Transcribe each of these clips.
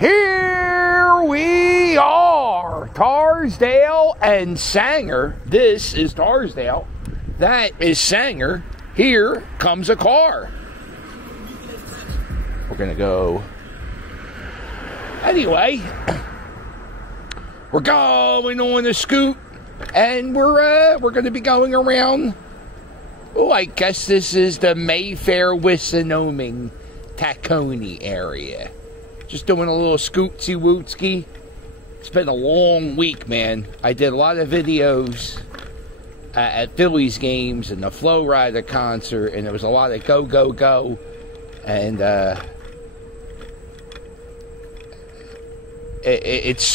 Here we are, Tarsdale and Sanger. This is Tarsdale. That is Sanger. Here comes a car. We're gonna go. Anyway, we're going on a scoot, and we're gonna be going around. Oh, I guess this is the Mayfair, Wissinoming, Tacony area. Just doing a little scootsy-wootski. It's been a long week, man. I did a lot of videos at Phillies games and the Flow Rider concert, and there was a lot of go, go, go. And it's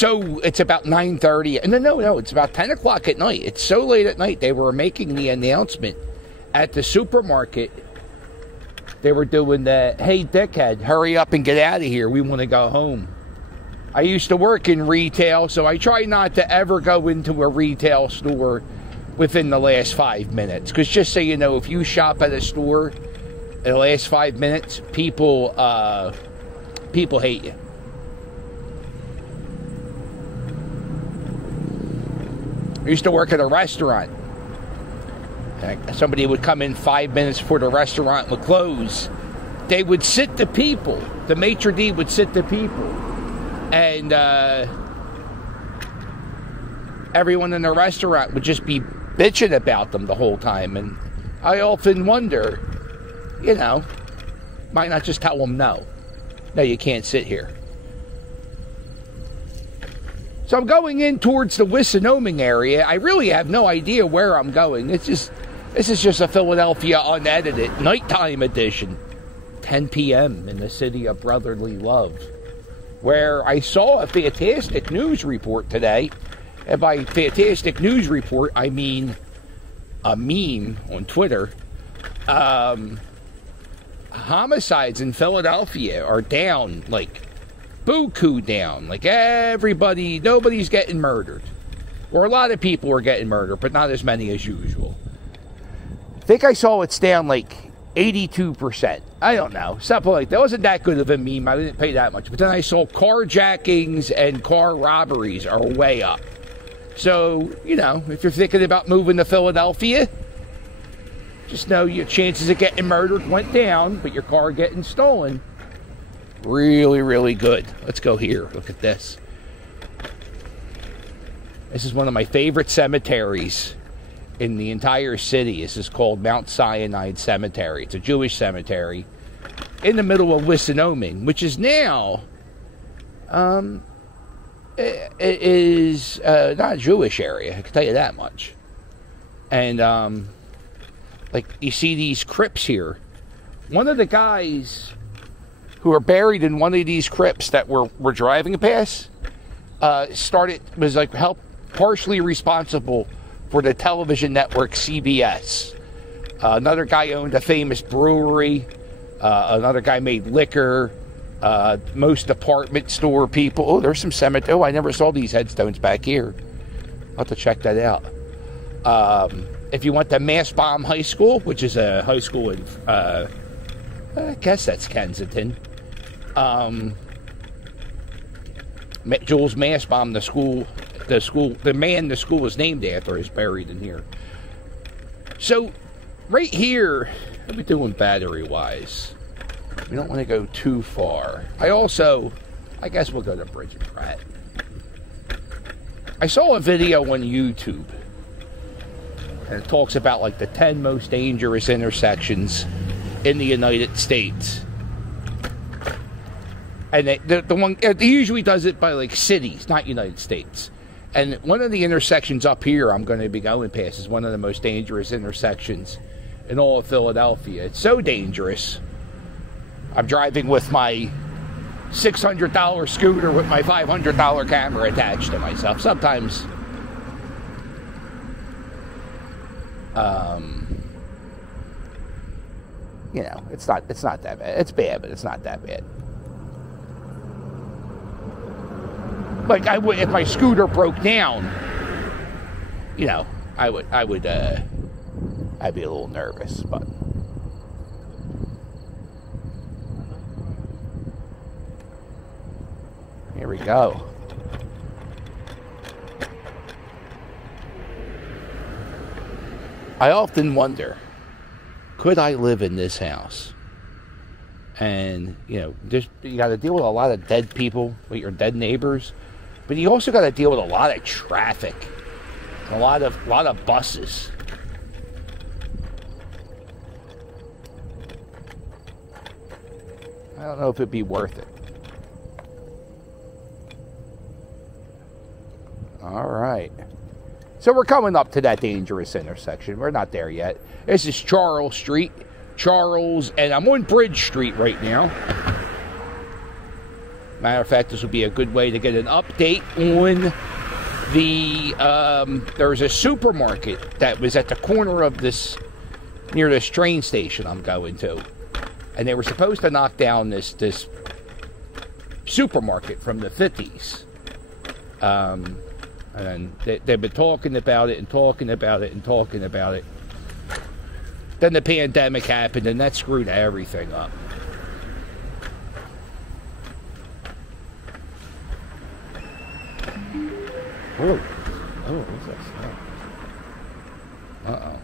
about 9:30. No, it's about 10 o'clock at night. It's so late at night. They were making the announcement at the supermarket. They were doing the, hey, dickhead, hurry up and get out of here. We want to go home. I used to work in retail, so I try not to ever go into a retail store within the last 5 minutes. Because just so you know, if you shop at a store in the last 5 minutes, people hate you. I used to work at a restaurant. Somebody would come in 5 minutes before the restaurant would close. They would sit the people. The maitre d' would sit the people. And everyone in the restaurant would just be bitching about them the whole time. And I often wonder, might not just tell them no. No, you can't sit here. So I'm going in towards the Wissinoming area. I really have no idea where I'm going. This is just a Philadelphia Unedited nighttime edition. 10 p.m. in the city of brotherly love, where I saw a fantastic news report today. And by fantastic news report, I mean a meme on Twitter. Homicides in Philadelphia are down, like, buku down. Like, nobody's getting murdered. Or a lot of people are getting murdered, but not as many as usual. I think I saw it's down like 82%. I don't know. Something like that. It wasn't that good of a meme. I didn't pay that much. But then I saw carjackings and car robberies are way up. So, if you're thinking about moving to Philadelphia, just know your chances of getting murdered went down, but your car getting stolen, really, really good. Let's go here. Look at this. This is one of my favorite cemeteries in the entire city. This is called Mount Sinai Cemetery. It's a Jewish cemetery in the middle of Wissinoming, which is now, it is not a Jewish area, I can tell you that much. And, like, you see these crypts here. One of the guys who are buried in one of these crypts that we're driving past, was partially responsible for the television network CBS. Another guy owned a famous brewery. Another guy made liquor. Most department store people. Oh, there's some cemetery. Oh, I never saw these headstones back here. I'll have to check that out. If you went to Mastbaum High School, which is a high school in, I guess that's Kensington. Jules Mastbaum, the man the school was named after, is buried in here. So, right here, what are we doing battery-wise? We don't want to go too far. I guess we'll go to Bridge and Pratt. I saw a video on YouTube, and it talks about, like, the 10 most dangerous intersections in the United States. And the one, it usually does it by, like, cities, not United States. And one of the intersections up here I'm going to be going past is one of the most dangerous intersections in all of Philadelphia. It's so dangerous. I'm driving with my $600 scooter with my $500 camera attached to myself. Sometimes, it's not that bad. It's bad, but it's not that bad. Like, if my scooter broke down, I'd be a little nervous, but Here we go. I often wonder, could I live in this house? And, you know, just, you got to deal with a lot of dead people, with your dead neighbors. But you also got to deal with a lot of traffic. A lot of buses. I don't know if it'd be worth it. All right. So we're coming up to that dangerous intersection. We're not there yet. This is Charles Street. Charles, and I'm on Bridge Street right now. Matter of fact, this will be a good way to get an update on the, there's a supermarket that was at the corner of this, near this train station I'm going to. And they were supposed to knock down this supermarket from the 50s. And they've been talking about it and talking about it and talking about it. Then the pandemic happened, and that screwed everything up. Oh, what's that sound? Uh-oh.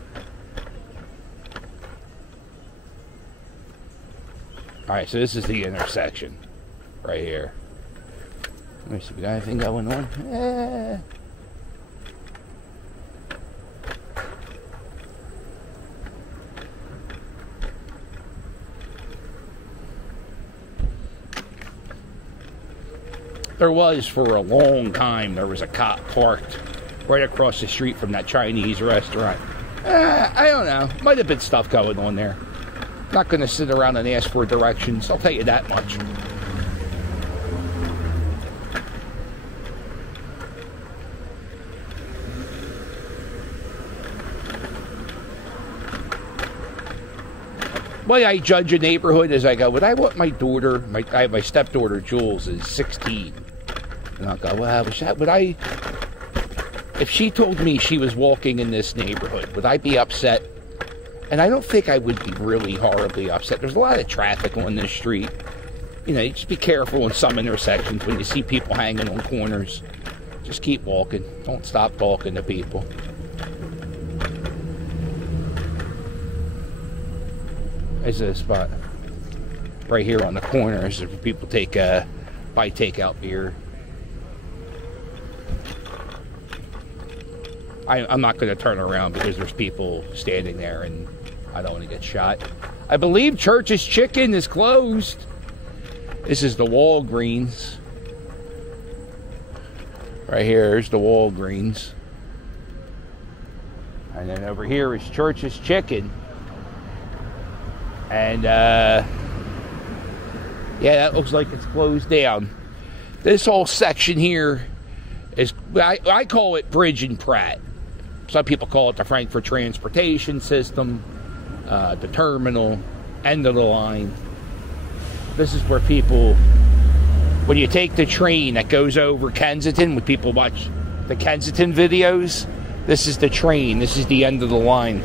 Alright, so this is the intersection. Right here. Let me see, we got anything going on? There was, for a long time, there was a cop parked right across the street from that Chinese restaurant. I don't know. Might have been stuff going on there. Not going to sit around and ask for directions, I'll tell you that much. The way I judge a neighborhood is I go, would I want my daughter, my stepdaughter Jules is 16. And I'll go, well, if she told me she was walking in this neighborhood, would I be upset? And I don't think I would be really horribly upset. There's a lot of traffic on this street. You know, you just be careful in some intersections when you see people hanging on corners. Just keep walking. Don't stop talking to people. There's a spot right here on the corner. Is where people buy takeout beer. I'm not going to turn around because there's people standing there and I don't want to get shot. I believe Church's Chicken is closed. This is the Walgreens. Right here is the Walgreens. And then over here is Church's Chicken. And, yeah, that looks like it's closed down. This whole section here is, I call it Bridge and Pratt. Some people call it the Frankfurt Transportation System, the terminal, end of the line. This is where people, when you take the train that goes over Kensington, when people watch the Kensington videos, this is the train, this is the end of the line.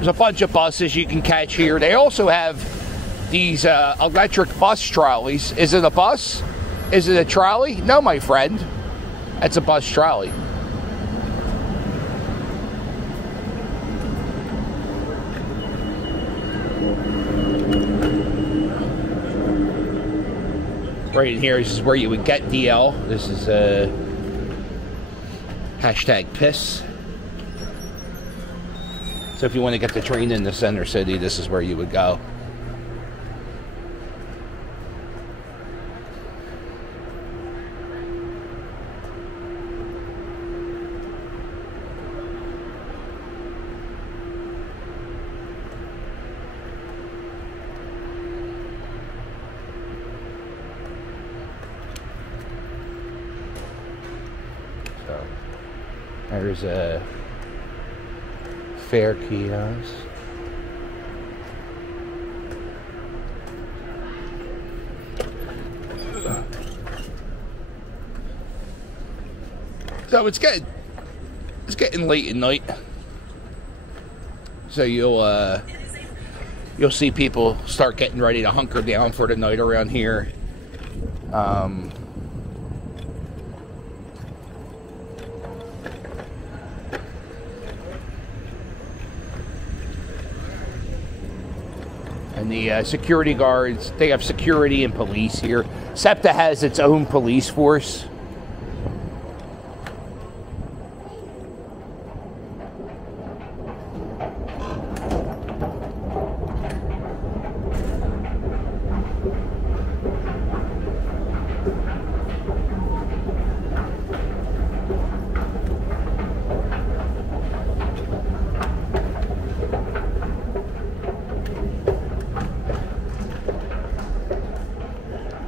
There's a bunch of buses you can catch here. They also have these electric bus trolleys. Is it a bus? Is it a trolley? No, my friend. That's a bus trolley. Right in here, this is where you would get DL. This is hashtag piss. So if you want to get the train in the center city, this is where you would go. So there's a fare kiosk. So it's getting late at night. So you'll see people start getting ready to hunker down for the night around here. And the security guards, they have security and police here. SEPTA has its own police force.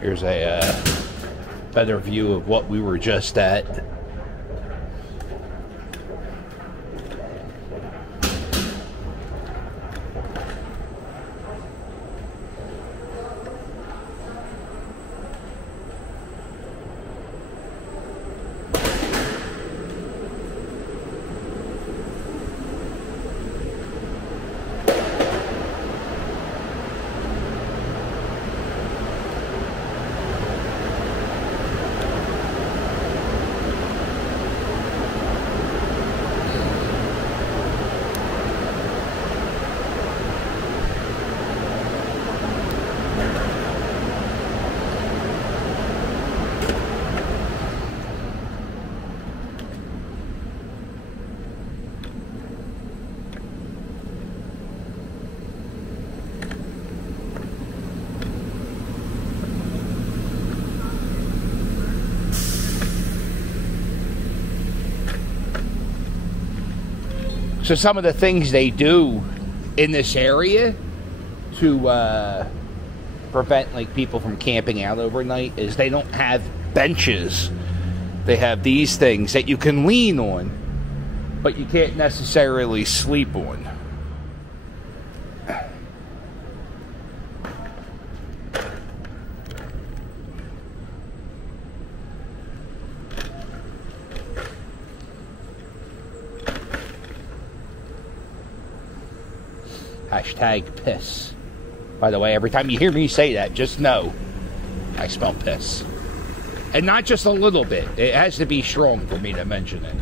Here's a better view of what we were just at. So some of the things they do in this area to prevent like people from camping out overnight is they don't have benches. They have these things that you can lean on, but you can't necessarily sleep on. Hashtag piss. By the way, every time you hear me say that, just know I smell piss. And not just a little bit. It has to be strong for me to mention it.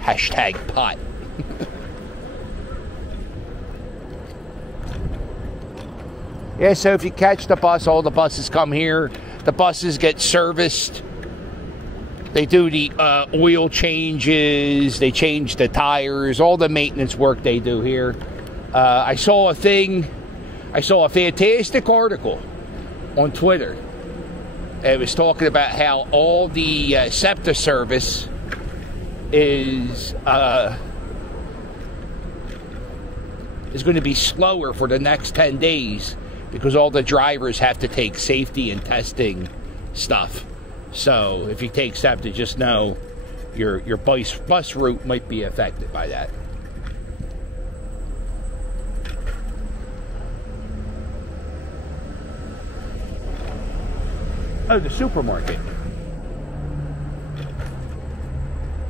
Hashtag pot. Yeah, so if you catch the bus, all the buses come here. The buses get serviced. They do the oil changes, they change the tires, all the maintenance work they do here. I saw a fantastic article on Twitter. It was talking about how all the SEPTA service is going to be slower for the next 10 days because all the drivers have to take safety and testing stuff. So if you take SEPTA, just know your bus route might be affected by that. Oh, the supermarket.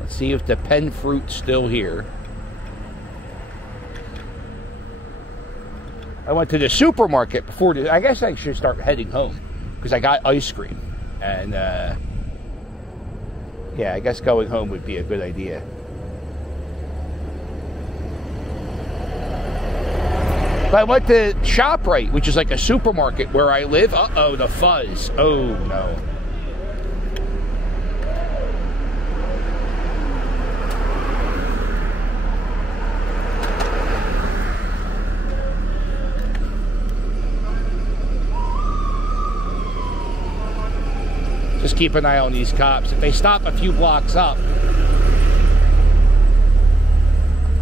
Let's see if the Penn fruit's still here. I went to the supermarket before this. I guess I should start heading home because I got ice cream. And, yeah, I guess going home would be a good idea. But I went to ShopRite, which is like a supermarket where I live. Uh-oh, the fuzz. Oh, no. Just keep an eye on these cops. If they stop a few blocks up,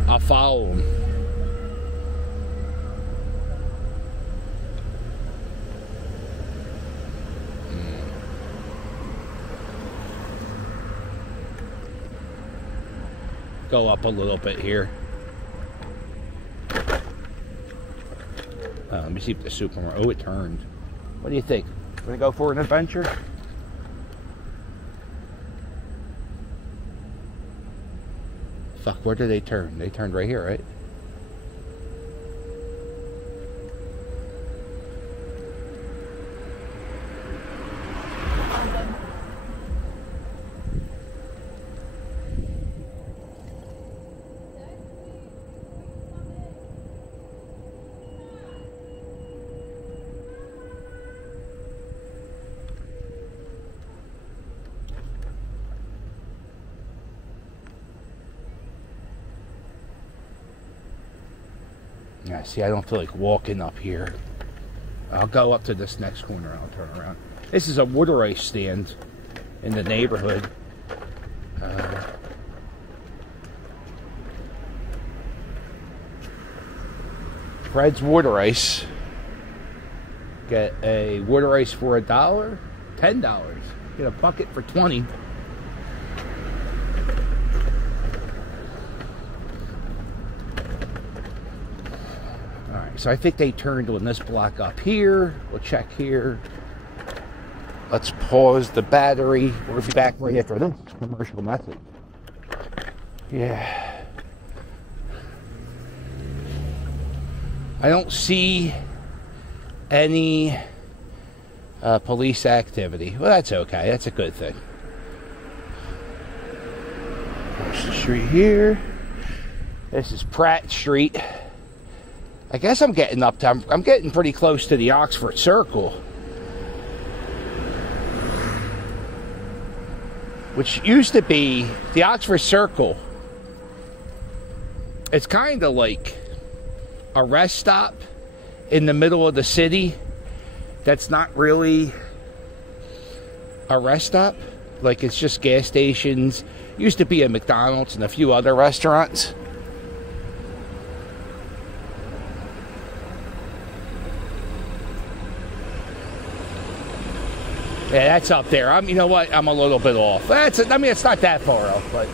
I'll follow them. Go up a little bit here. Let me see if the supermarket... Oh, it turned. What do you think? Gonna go for an adventure? Fuck, where did they turn? They turned right here, right? Yeah, see, I don't feel like walking up here. I'll go up to this next corner and I'll turn around. This is a water ice stand in the neighborhood. Fred's Water Ice. Get a water ice for $1, $10. Get a bucket for $20. So I think they turned on this block up here. We'll check here. Let's pause the battery. We'll be back right after this commercial message. Yeah. I don't see any police activity. Well, that's okay. That's a good thing. There's the street here. This is Pratt Street. I guess I'm getting up to, I'm getting pretty close to the Oxford Circle. Which used to be the Oxford Circle. It's kind of like a rest stop in the middle of the city that's not really a rest stop. Like, it's just gas stations. Used to be a McDonald's and a few other restaurants. Yeah, that's up there. You know what? I'm a little bit off. I mean, it's not that far off, but...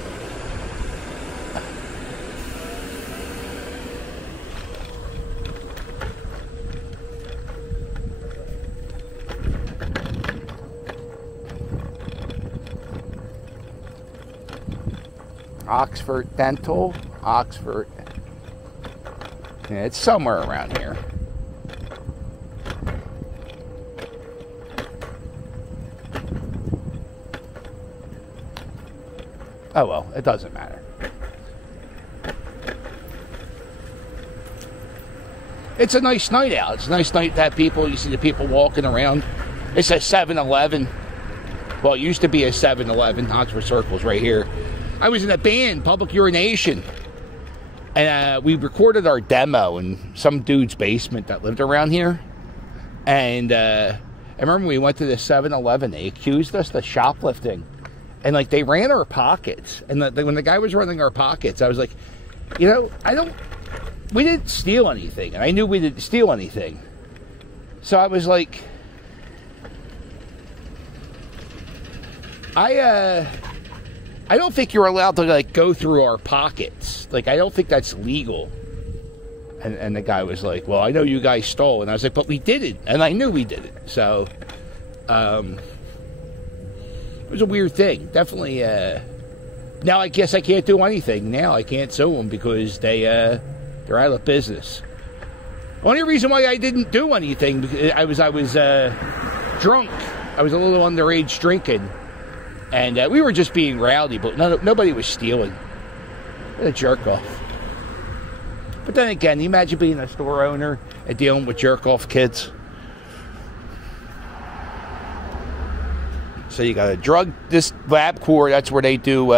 Oxford Dental. Oxford. Yeah, it's somewhere around here. Oh well, it doesn't matter. It's a nice night out. It's a nice night to have people. You see the people walking around. It's a 7-Eleven. Well, it used to be a 7-Eleven. Oxford Circle's right here. I was in a band, Public Urination. And we recorded our demo in some dude's basement that lived around here. And I remember we went to the 7-Eleven. They accused us of shoplifting. And, like, they ran our pockets. And when the guy was running our pockets, I was like, you know, we didn't steal anything. And I knew we didn't steal anything. So I was like, I don't think you're allowed to, like, go through our pockets. Like, I don't think that's legal. And the guy was like, well, I know you guys stole. And I was like, but we didn't. And I knew we did it. So, it was a weird thing. Definitely, now I guess I can't do anything. Now I can't sue them because they're out of business. Only reason why I didn't do anything, I was drunk. I was a little underage drinking. And we were just being rowdy, but nobody was stealing. What a jerk off. But then again, you imagine being a store owner and dealing with jerk off kids. So you got this LabCorp, that's where they do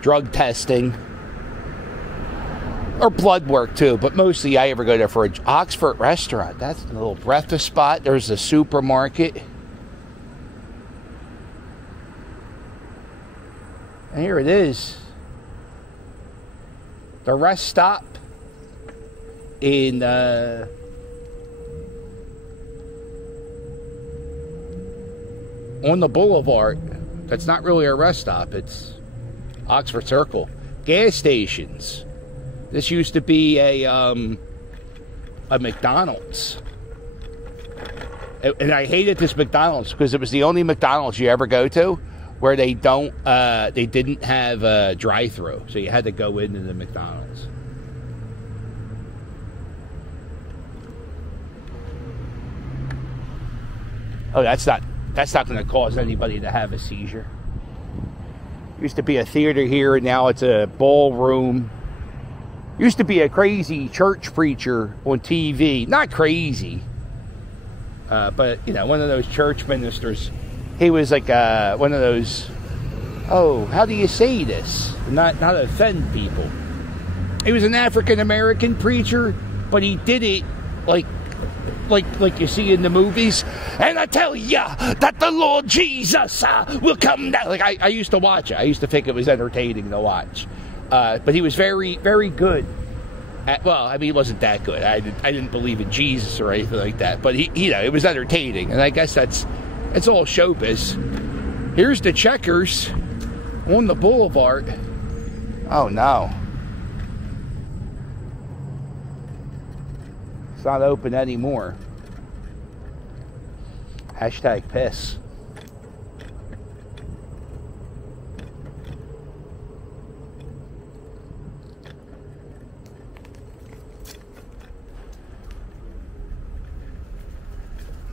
drug testing. Or blood work too, but mostly I ever go there for an Oxford restaurant. That's a little breakfast spot. There's a supermarket. And here it is. The rest stop in on the boulevard. That's not really a rest stop. It's Oxford Circle. Gas stations. This used to be a a McDonald's. And I hated this McDonald's because it was the only McDonald's you ever go to where they didn't have a drive-through. So you had to go into the McDonald's. Oh, that's not going to cause anybody to have a seizure. Used to be a theater here, and now it's a ballroom. Used to be a crazy church preacher on TV. Not crazy, but, you know, one of those church ministers. He was like one of those, oh, how do you say this? Not offend people. He was an African-American preacher, but he did it like you see in the movies. And I tell ya that the Lord Jesus will come down. Like, I used to watch it. I used to think it was entertaining to watch. But he was very, very good. Well, I mean, he wasn't that good. I didn't believe in Jesus or anything like that. But he, you know, it was entertaining. And I guess it's all showbiz. Here's the Checkers on the boulevard. Oh, no. It's not open anymore. Hashtag piss.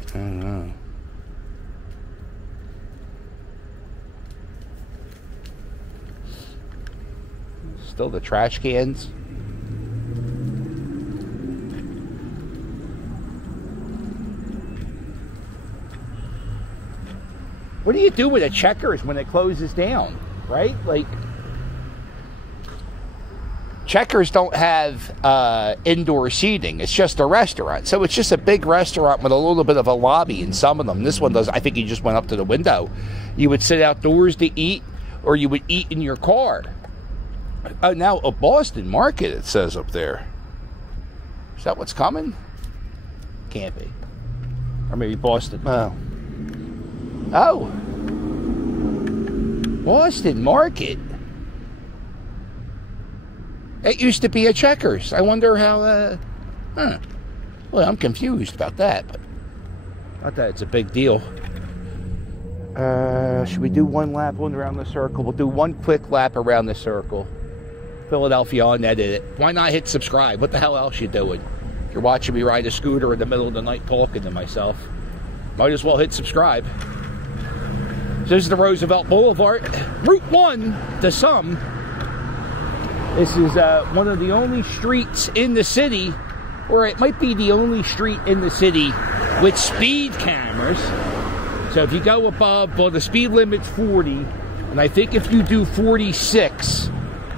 I don't know. Still the trash cans. What do you do with a Checkers when it closes down, right? Like, Checkers don't have indoor seating. It's just a restaurant. So it's just a big restaurant with a little bit of a lobby in some of them. This one does. I think you just went up to the window. You would sit outdoors to eat, or you would eat in your car. Oh, now a Boston Market, it says up there. Is that what's coming? Can't be. Or maybe Boston. Oh. Boston Market. It used to be a Checkers. I wonder how, Well, I'm confused about that, but not that it's a big deal. Should we do one lap around the circle? We'll do one quick lap around the circle. Philadelphia Unedited. Why not hit subscribe? What the hell else you doing? If you're watching me ride a scooter in the middle of the night talking to myself, might as well hit subscribe. So this is the Roosevelt Boulevard. Route 1 to some. This is one of the only streets in the city, or it might be the only street in the city with speed cameras. So if you go above, well, the speed limit's 40, and I think if you do 46,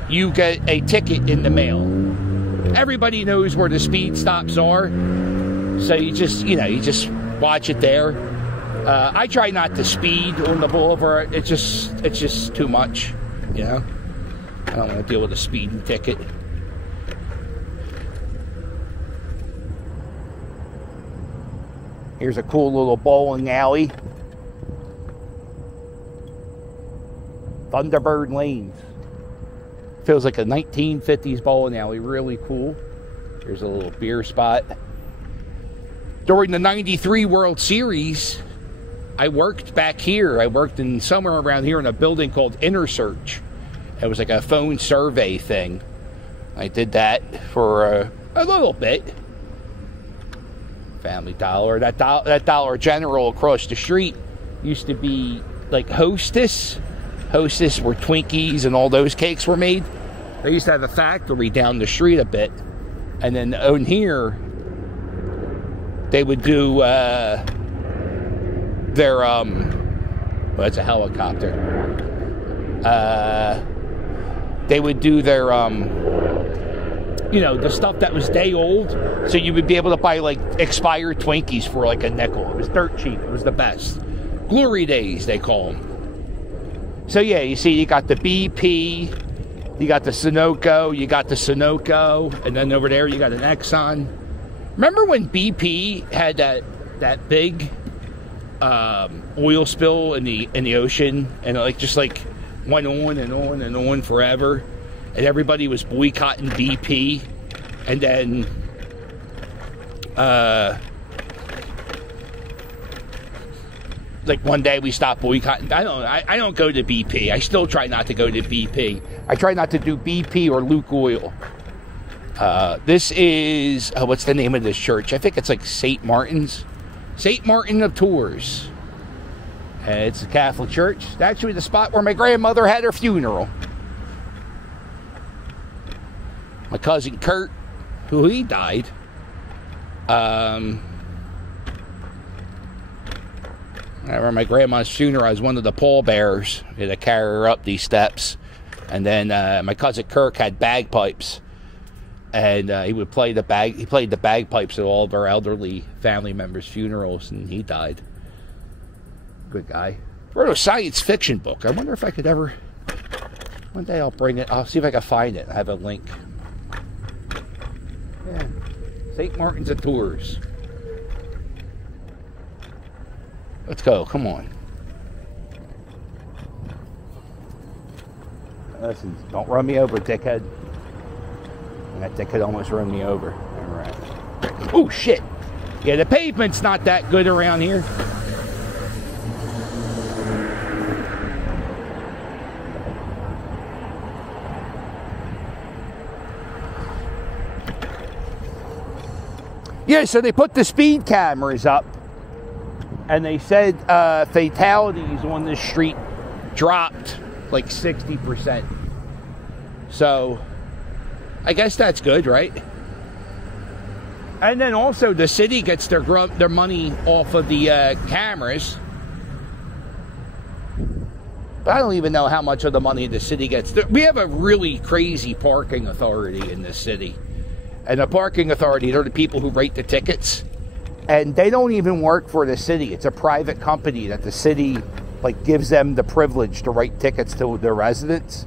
you get a ticket in the mail. Everybody knows where the speed stops are, so you just watch it there. I try not to speed on the boulevard. It's just too much, you know. I don't want to deal with a speeding ticket. Here's a cool little bowling alley. Thunderbird Lanes. Feels like a 1950s bowling alley. Really cool. Here's a little beer spot. During the '93 World Series, I worked back here. I worked in somewhere around here in a building called InterSearch. It was like a phone survey thing. I did that for a little bit. Family Dollar. That Dollar General across the street used to be like Hostess. Hostess, where Twinkies and all those cakes were made. They used to have a factory down the street a bit. And then on here, they would do their, well, it's a helicopter. They would do their, the stuff that was day old. So you would be able to buy, like, expired Twinkies for, like, a nickel. It was dirt cheap. It was the best. Glory days, they call them. So, yeah, you see, you got the BP, you got the Sunoco, and then over there you got an Exxon. Remember when BP had that big oil spill in the ocean, and it just went on and on and on forever, and everybody was boycotting BP, and then Like one day we stopped boycotting. I don't go to BP. I still try not to go to BP. I try not to do BP or Luke Oil. This is what's the name of this church? I think it's like St. Martin's. St. Martin of Tours. It's a Catholic church. It's actually the spot where my grandmother had her funeral. My cousin Kurt, who he died. I remember my grandma's funeral. I was one of the pallbearers. We had to carry her up these steps. And then my cousin Kirk had bagpipes. And he would play the he played the bagpipes at all of our elderly family members' funerals, and he died. Good guy. Wrote a science fiction book. I wonder if I could ever... One day I'll bring it. I'll see if I can find it. I have a link. Yeah. St. Martin's of Tours. Let's go. Come on. Listen, don't run me over, dickhead. That dickhead almost run me over. All right. Oh, shit. Yeah, the pavement's not that good around here. Yeah, so they put the speed cameras up. And they said fatalities on this street dropped like 60%. So, I guess that's good, right? And then also the city gets their money off of the cameras. But I don't even know how much of the money the city gets. We have a really crazy parking authority in this city. And the parking authority, they're the people who write the tickets. And they don't even work for the city. It's a private company that the city like gives them the privilege to write tickets to their residents.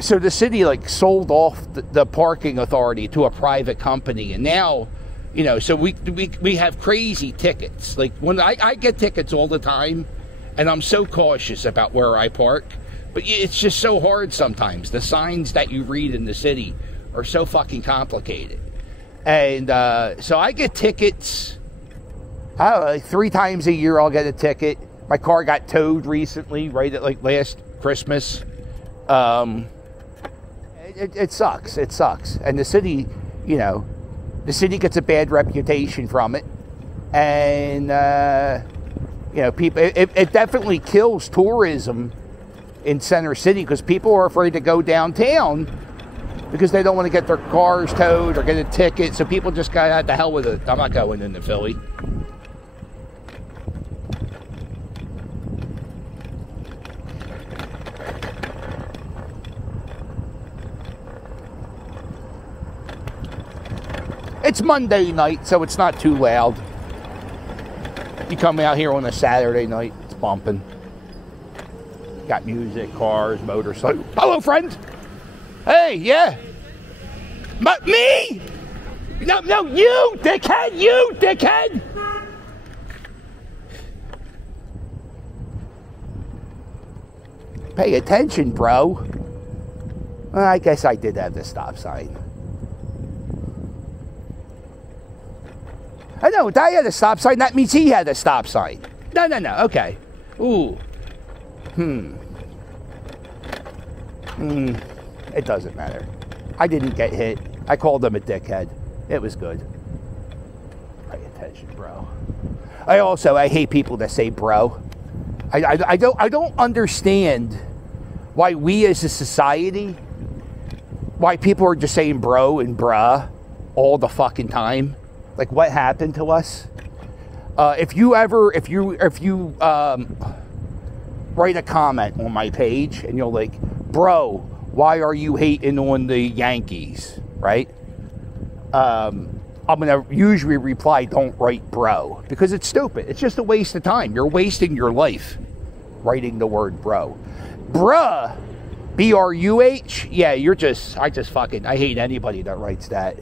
So the city like sold off the parking authority to a private company, and now, you know, so we have crazy tickets. Like when I get tickets all the time, and I'm so cautious about where I park, but it's just so hard sometimes. The signs that you read in the city are so fucking complicated. And so I get tickets, I don't know, like 3 times a year I'll get a ticket. My car got towed recently, right at like last Christmas. It sucks. It sucks. And the city, you know, the city gets a bad reputation from it. And, you know, people, it definitely kills tourism in Center City because people are afraid to go downtown because they don't want to get their cars towed or get a ticket. So people just got out the hell with it. I'm not going into Philly. It's Monday night, so it's not too loud. You come out here on a Saturday night, it's bumping. Got music, cars, motorcycles. Hello, friend. Hey, yeah. Me? No, you, dickhead, you, dickhead. Pay attention, bro. Well, I guess I did have the stop sign. I know, I had a stop sign. That means he had a stop sign. No. Okay. Ooh. It doesn't matter. I didn't get hit. I called him a dickhead. It was good. Pay attention, bro. I hate people that say bro. I don't understand why we as a society, why people are just saying bro and bruh all the fucking time. Like, what happened to us? If you write a comment on my page and you're like, bro, why are you hating on the Yankees, right? I'm going to usually reply, don't write bro, because it's stupid. It's just a waste of time. You're wasting your life writing the word bro. Bruh, B-R-U-H, yeah, I hate anybody that writes that.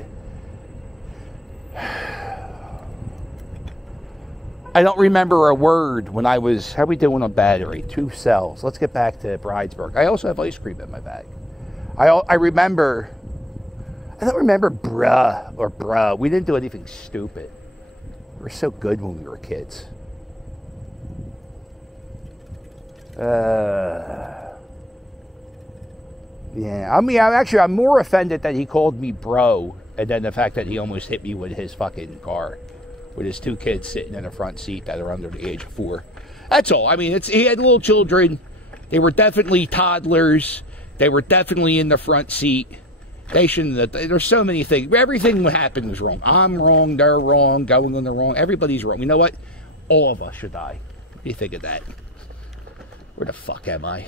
I don't remember a word when I was... How are we doing on battery? 2 cells. Let's get back to Bridesburg. I also have ice cream in my bag. I remember... I don't remember bruh or bruh. We didn't do anything stupid. We were so good when we were kids. Yeah, I mean, I'm more offended that he called me bro, and then the fact that he almost hit me with his fucking car, with his 2 kids sitting in the front seat that are under the age of 4. That's all. I mean, he had little children. They were definitely toddlers. They were definitely in the front seat. They shouldn't. There's so many things. Everything that happened was wrong. I'm wrong. They're wrong. Going on the wrong. Everybody's wrong. You know what? All of us should die. What do you think of that? Where the fuck am I?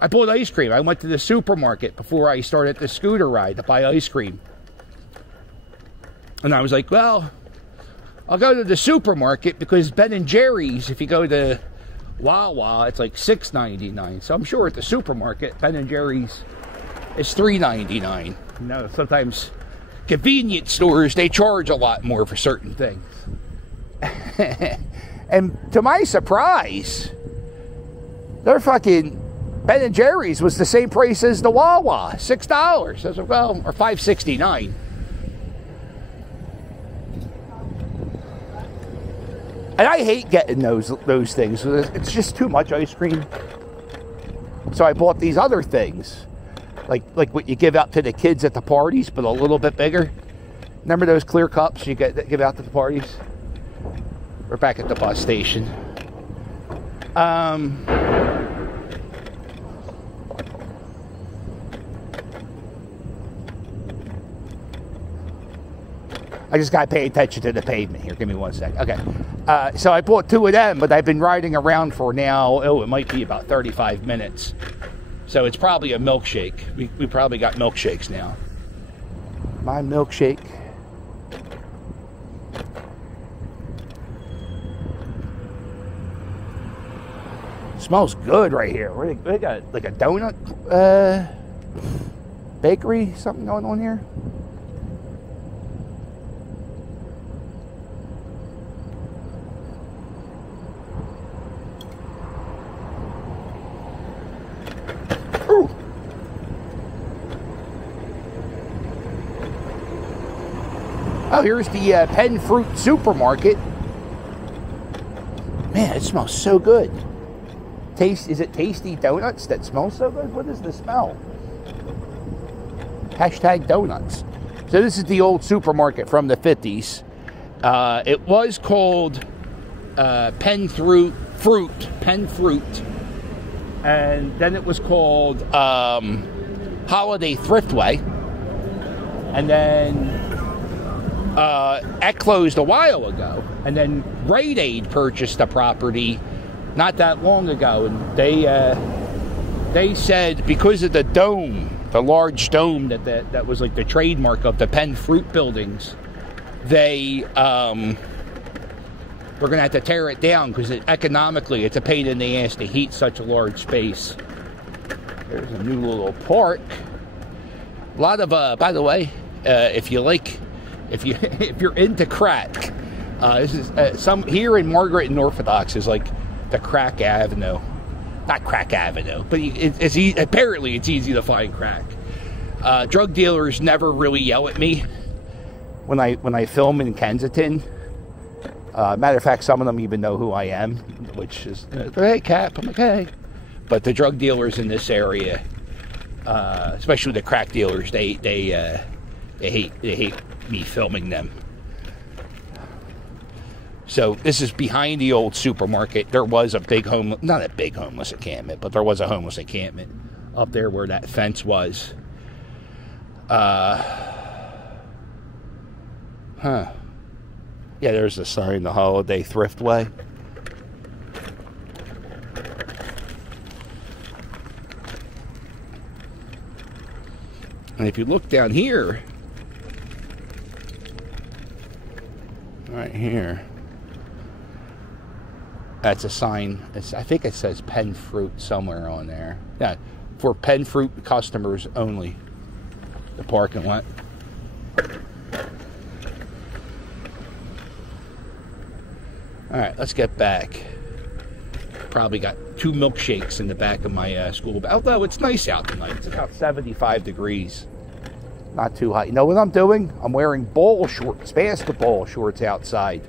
I bought ice cream. I went to the supermarket before I started the scooter ride to buy ice cream. And I was like, well, I'll go to the supermarket because Ben & Jerry's, if you go to Wawa, it's like $6.99. So I'm sure at the supermarket, Ben & Jerry's is $3.99. You know, sometimes convenience stores, they charge a lot more for certain things. And to my surprise, their fucking Ben & Jerry's was the same price as the Wawa, $6. I was like, well, or $5.69. And I hate getting those things. It's just too much ice cream. So I bought these other things, like what you give out to the kids at the parties, but a little bit bigger. Remember those clear cups you give out to the parties? We're back at the bus station. I just got to pay attention to the pavement here. Give me 1 sec. Okay. So I bought 2 of them, but I've been riding around for now, it might be about 35 minutes. So it's probably a milkshake. We probably got milkshakes now. My milkshake. Smells good right here. We got like a donut bakery, something going on here. Oh, here's the Penn Fruit Supermarket. Man, it smells so good. Is it tasty donuts that smell so good? What is the smell? Hashtag donuts. So this is the old supermarket from the 50s. It was called Penn Fruit. And then it was called Holiday Thriftway. And then that closed a while ago, and then Rite Aid purchased the property not that long ago, and they said because of the dome, the large dome that was like the trademark of the Penn Fruit buildings, they were going to have to tear it down because economically it's a pain in the ass to heat such a large space. There's a new little park. A lot of, by the way, if you're into crack, this is some here in Margaret and Orthodox is like the crack avenue, not crack avenue, but apparently it's easy to find crack. Drug dealers never really yell at me when I film in Kensington. Matter of fact, some of them even know who I am, which is hey Cap, I'm like hey. But the drug dealers in this area, especially the crack dealers, they hate me filming them. So this is behind the old supermarket. There was a big not a big homeless encampment, but there was a homeless encampment up there where that fence was. Yeah, there's a sign, the Holiday Thriftway. And if you look down here, right here, that's a sign. I think it says Penn Fruit somewhere on there. Yeah, for Penn Fruit customers only. The parking lot. All right, let's get back. Probably got 2 milkshakes in the back of my school. Although it's nice out tonight. It's about 75 degrees. Not too hot. You know what I'm doing? I'm wearing ball shorts, basketball shorts outside.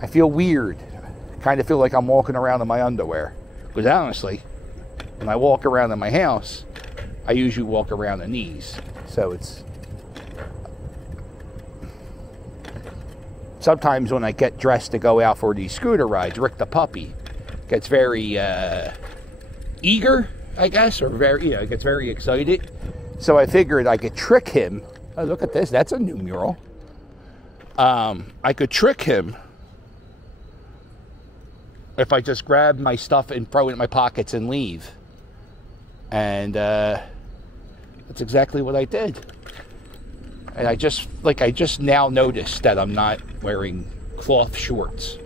I feel weird. Kind of feel like I'm walking around in my underwear. Because honestly, when I walk around in my house, I usually walk around the knees. So it's... Sometimes when I get dressed to go out for these scooter rides, Rick the puppy gets very eager, I guess, or very, gets very excited. So I figured I could trick him. Oh, look at this. That's a new mural. I could trick him if I just grab my stuff and throw it in my pockets and leave. And that's exactly what I did. And I just now noticed that I'm not wearing cloth shorts.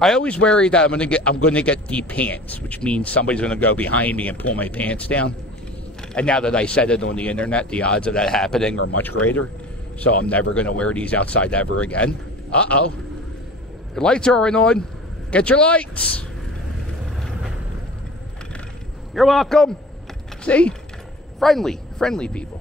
I always worry that I'm gonna get deep pants, which means somebody's gonna go behind me and pull my pants down. And now that I said it on the internet, the odds of that happening are much greater. So I'm never gonna wear these outside ever again. Uh-oh. Your lights aren't on. Get your lights. You're welcome. See? Friendly people.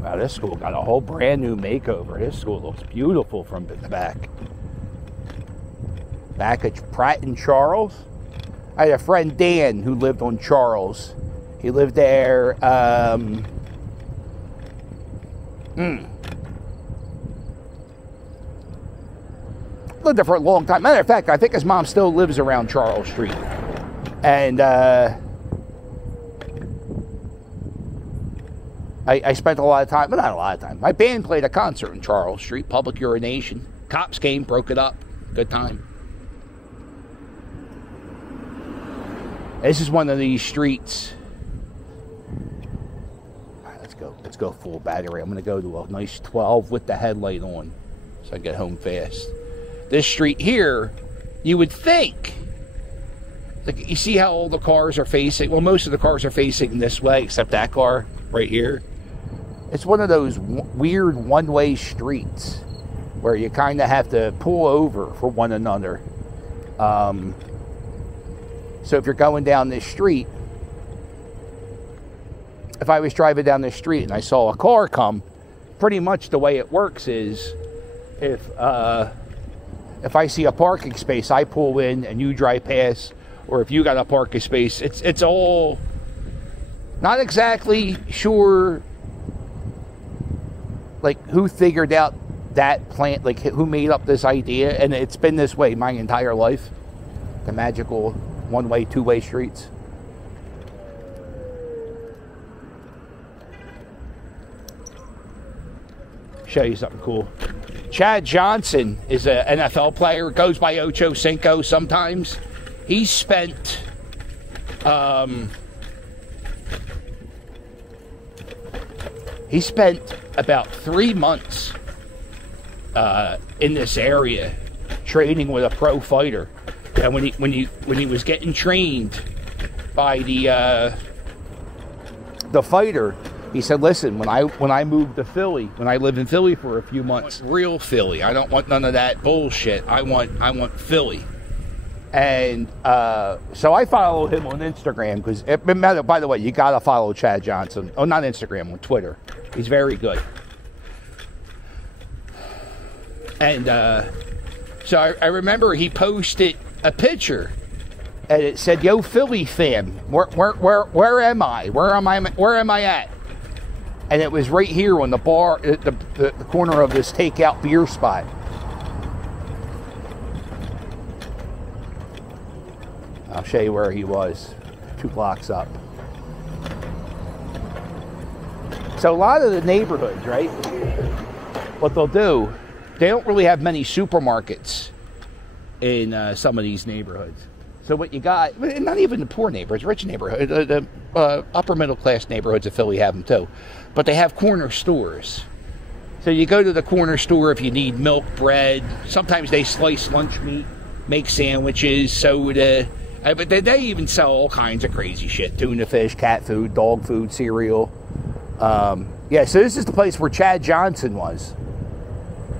Wow, this school got a whole brand new makeover. This school looks beautiful from the back. Back at Pratt and Charles. I had a friend, Dan, who lived on Charles. He lived there, lived there for a long time. Matter of fact, I think his mom still lives around Charles Street. And, I spent a lot of time, but not a lot of time. My band played a concert on Charles Street, public urination. Cops came, broke it up. Good time. This is one of these streets. All right, let's go full battery. I'm going to go to a nice 12 with the headlight on so I get home fast. This street here, you would think, like, you see how all the cars are facing? Well, most of the cars are facing this way, except that car right here. It's one of those weird one-way streets where you kind of have to pull over for one another. So if you're going down this street, if I was driving down this street and I saw a car come, pretty much the way it works is if I see a parking space, I pull in and you drive past, or if you got a parking space, it's all not exactly sure, like, who figured out that plan, like who made up this idea, and it's been this way my entire life. The magical one-way, two-way streets. Show you something cool. Chad Johnson is an NFL player. Goes by Ocho Cinco sometimes. He spent about 3 months in this area training with a pro fighter. And when he was getting trained by the fighter, he said, "Listen, when I moved to Philly, when I lived in Philly for a few months, I want real Philly. I don't want none of that bullshit. I want Philly." And so I followed him on Instagram because, by the way, you gotta follow Chad Johnson. Oh, not Instagram, on Twitter. He's very good. And so I remember he posted a picture, and it said, "Yo, Philly fam, where am I? Where am I at?" And it was right here on the bar, the corner of this takeout beer spot. I'll show you where he was, 2 blocks up. So a lot of the neighborhoods, right, what they'll do, they don't really have many supermarkets in some of these neighborhoods. So what you got, not even the poor neighborhoods, rich neighborhoods, the upper middle class neighborhoods of Philly have them too. But they have corner stores. So you go to the corner store if you need milk, bread. Sometimes they slice lunch meat, make sandwiches, soda, But they even sell all kinds of crazy shit. Tuna fish, cat food, dog food, cereal. Yeah, so this is the place where Chad Johnson was.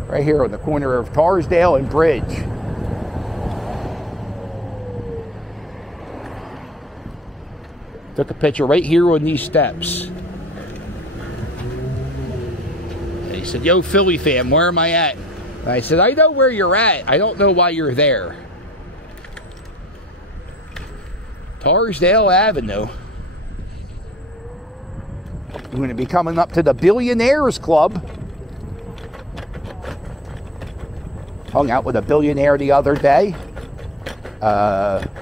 Right here on the corner of Tarsdale and Bridge. Took a picture right here on these steps. And he said, "Yo, Philly fam, where am I at?" And I said, "I know where you're at. I don't know why you're there." Tarsdale Avenue. You're going to be coming up to the Billionaires Club. Hung out with a billionaire the other day.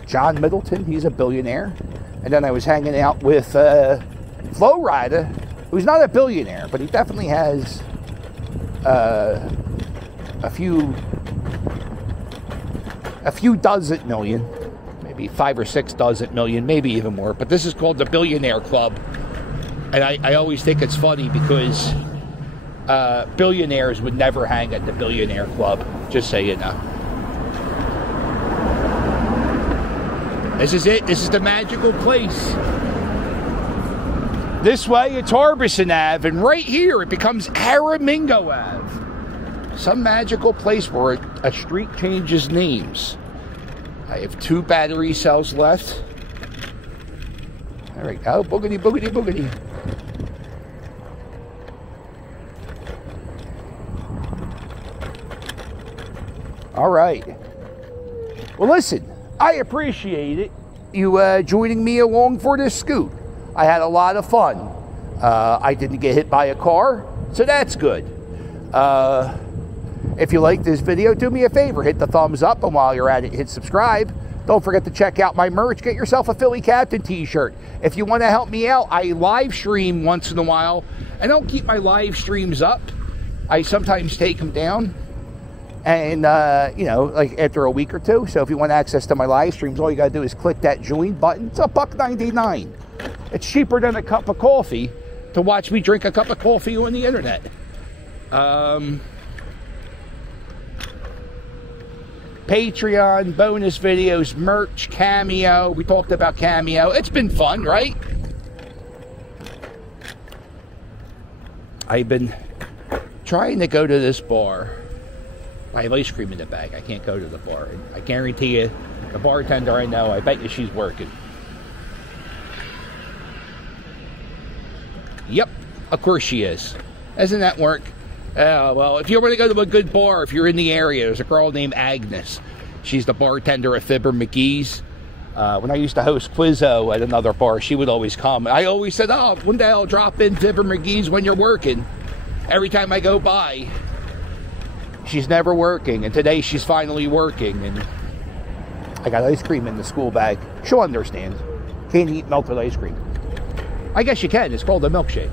John Middleton, he's a billionaire. And then I was hanging out with Flo Rida, who's not a billionaire, but he definitely has a few dozen million, maybe 5 or 6 dozen million, maybe even more. But this is called the Billionaire Club. And I always think it's funny because billionaires would never hang at the Billionaire Club, just so you know. This is it. This is the magical place. This way, it's Harbison Ave, and right here, it becomes Aramingo Ave. Some magical place where a street changes names. I have 2 battery cells left. There we go. Boogity, boogity, boogity. All right. Well, listen. I appreciate it, you joining me along for this scoot. I had a lot of fun. I didn't get hit by a car, so that's good. If you like this video, do me a favor, hit the thumbs up, and while you're at it, hit subscribe. Don't forget to check out my merch. Get yourself a Philly Captain t-shirt. If you want to help me out, I live stream once in a while. I don't keep my live streams up. I sometimes take them down. And, you know, like after a week or two. So if you want access to my live streams, all you got to do is click that join button. It's $1.99. It's cheaper than a cup of coffee to watch me drink a cup of coffee on the internet. Patreon, bonus videos, merch, Cameo. We talked about Cameo. It's been fun, right? I've been trying to go to this bar. I have ice cream in the bag. I can't go to the bar. I guarantee you, the bartender I know, I bet you she's working. Yep, of course she is. Doesn't that work? Well, if you want to go to a good bar, if you're in the area, there's a girl named Agnes. She's the bartender at Fibber McGee's. When I used to host Quizzo at another bar, she would always come. I always said, "Oh, one day I'll drop in Fibber McGee's when you're working." Every time I go by, she's never working, and today she's finally working, and I got ice cream in the school bag. She'll understand. Can't eat melted ice cream. I guess you can. It's called a milkshake.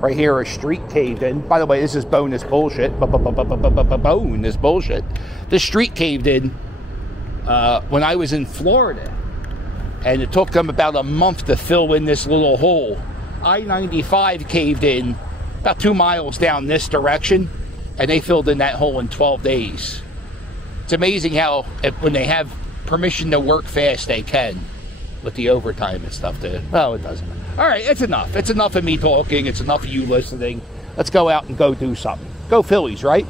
Right here, a street caved in. By the way, this is bonus bullshit. Bonus bullshit. This street caved in when I was in Florida. And it took them about a month to fill in this little hole. I-95 caved in about 2 miles down this direction, and they filled in that hole in 12 days. It's amazing how, when they have permission to work fast, they can, with the overtime and stuff. Well, it doesn't matter. All right, it's enough. It's enough of me talking. It's enough of you listening. Let's go out and go do something. Go Phillies, right?